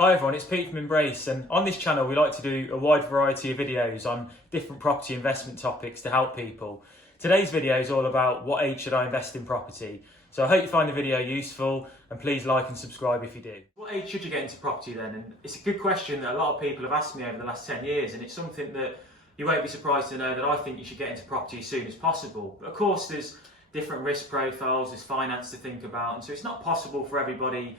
Hi everyone, it's Pete from Embrace, and on this channel we like to do a wide variety of videos on different property investment topics to help people. Today's video is all about what age should I invest in property. So I hope you find the video useful, and please like and subscribe if you do. What age should you get into property then? And it's a good question that a lot of people have asked me over the last 10 years, and it's something that you won't be surprised to know that I think you should get into property as soon as possible. But of course there's different risk profiles, there's finance to think about, and so it's not possible for everybody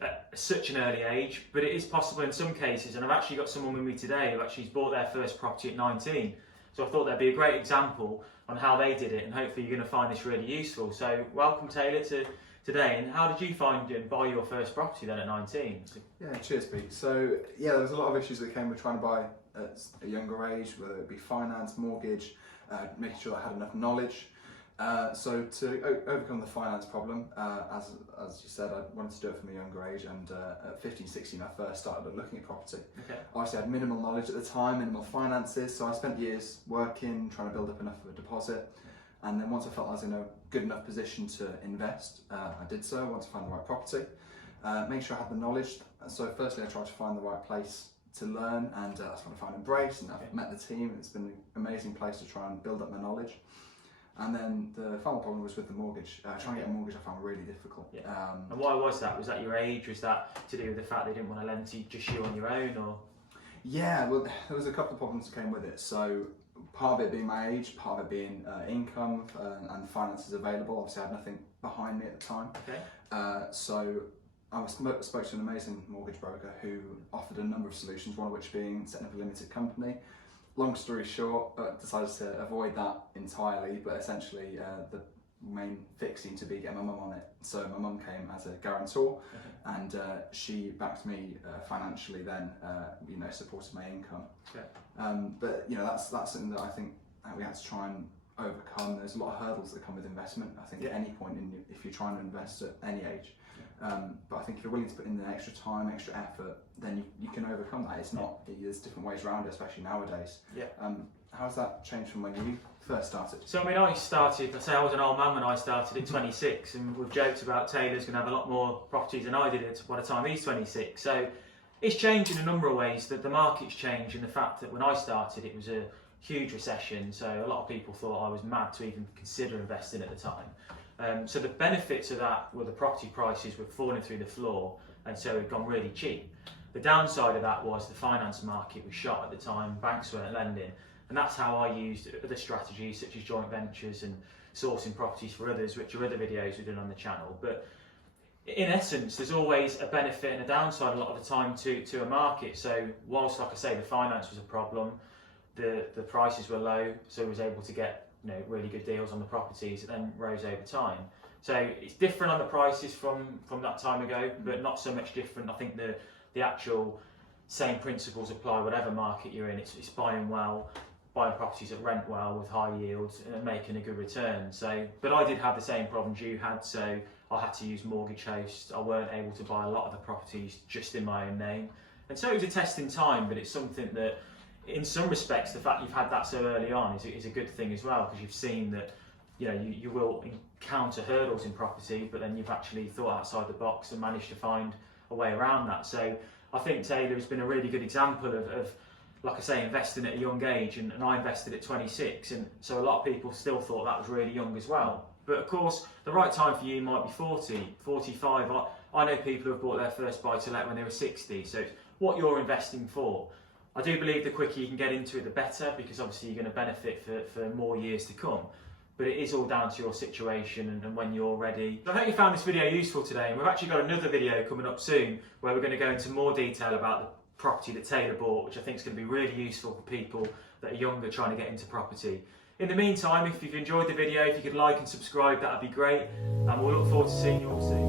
at such an early age, but it is possible in some cases. And I've actually got someone with me today who actually bought their first property at 19. So I thought that'd be a great example on how they did it, and hopefully you're going to find this really useful. So welcome Taylor to today. And how did you find and buy your first property then at 19? Yeah, cheers Pete. So yeah, there was a lot of issues that came with trying to buy at a younger age, whether it be finance, mortgage, making sure I had enough knowledge. So to overcome the finance problem, as you said, I wanted to do it from a younger age, and at 15, 16 I first started looking at property. Okay. Obviously I had minimal knowledge at the time, minimal finances, so I spent years working, trying to build up enough of a deposit, and then once I felt I was in a good enough position to invest, I did so once I found the right property. Make sure I had the knowledge, so firstly I tried to find the right place to learn, and that's when I found Embrace, and I've met the team. It's been an amazing place to try and build up my knowledge. And then the final problem was with the mortgage. Trying to get a mortgage I found really difficult. Yeah. And why was that? Was that your age? Was that to do with the fact they didn't want to lend to just you on your own, or? Yeah, well, there was a couple of problems that came with it. So part of it being my age, part of it being income and finances available. Obviously I had nothing behind me at the time. Okay. So I spoke to an amazing mortgage broker who offered a number of solutions, one of which being setting up a limited company. Long story short, I decided to avoid that entirely, but essentially the main fix seemed to be getting my mum on it. So my mum came as a guarantor, and she backed me financially then, supported my income. Okay. But that's something that I think we had to try and overcome. There's a lot of hurdles that come with investment, I think, at any point if you're trying to invest at any age. But I think if you're willing to put in the extra time, extra effort, then you can overcome that. It's not, there's different ways around it, especially nowadays. Yeah. How's that changed from when you first started? So I mean, I was an old man when I started at 26, and we've joked about Taylor's going to have a lot more properties than I did by the time he's 26. So it's changed in a number of ways. That the market's changed, and the fact that when I started it was a huge recession, so a lot of people thought I was mad to even consider investing at the time. So the benefits of that were the property prices were falling through the floor, and so it had gone really cheap. The downside of that was the finance market was shot at the time, banks weren't lending, and that's how I used other strategies such as joint ventures and sourcing properties for others, which are other videos we've done on the channel. But in essence, there's always a benefit and a downside a lot of the time to a market. So whilst, like I say, the finance was a problem, the prices were low, so I was able to get really good deals on the properties that then rose over time. So it's different on the prices from that time ago, but not so much different. I think the actual same principles apply whatever market you're in. It's buying well, buying properties that rent well with high yields and making a good return. So, but I did have the same problems you had, so I had to use mortgage hosts. I weren't able to buy a lot of the properties just in my own name. And so it was a test in time, but it's something that in some respects, the fact you've had that so early on is a good thing as well, because you've seen that you will encounter hurdles in property, but then you've actually thought outside the box and managed to find a way around that. So I think Taylor has been a really good example of like I say, investing at a young age, and I invested at 26, and so a lot of people still thought that was really young as well. But of course, the right time for you might be 40, 45. I know people who have bought their first buy-to-let when they were 60, so it's what you're investing for. I do believe the quicker you can get into it, the better, because obviously you're going to benefit for more years to come. But it is all down to your situation and when you're ready. So I hope you found this video useful today, and we've actually got another video coming up soon where we're going to go into more detail about the property that Taylor bought, which I think is going to be really useful for people that are younger trying to get into property. In the meantime, if you've enjoyed the video, if you could like and subscribe, that would be great, and we'll look forward to seeing you all soon.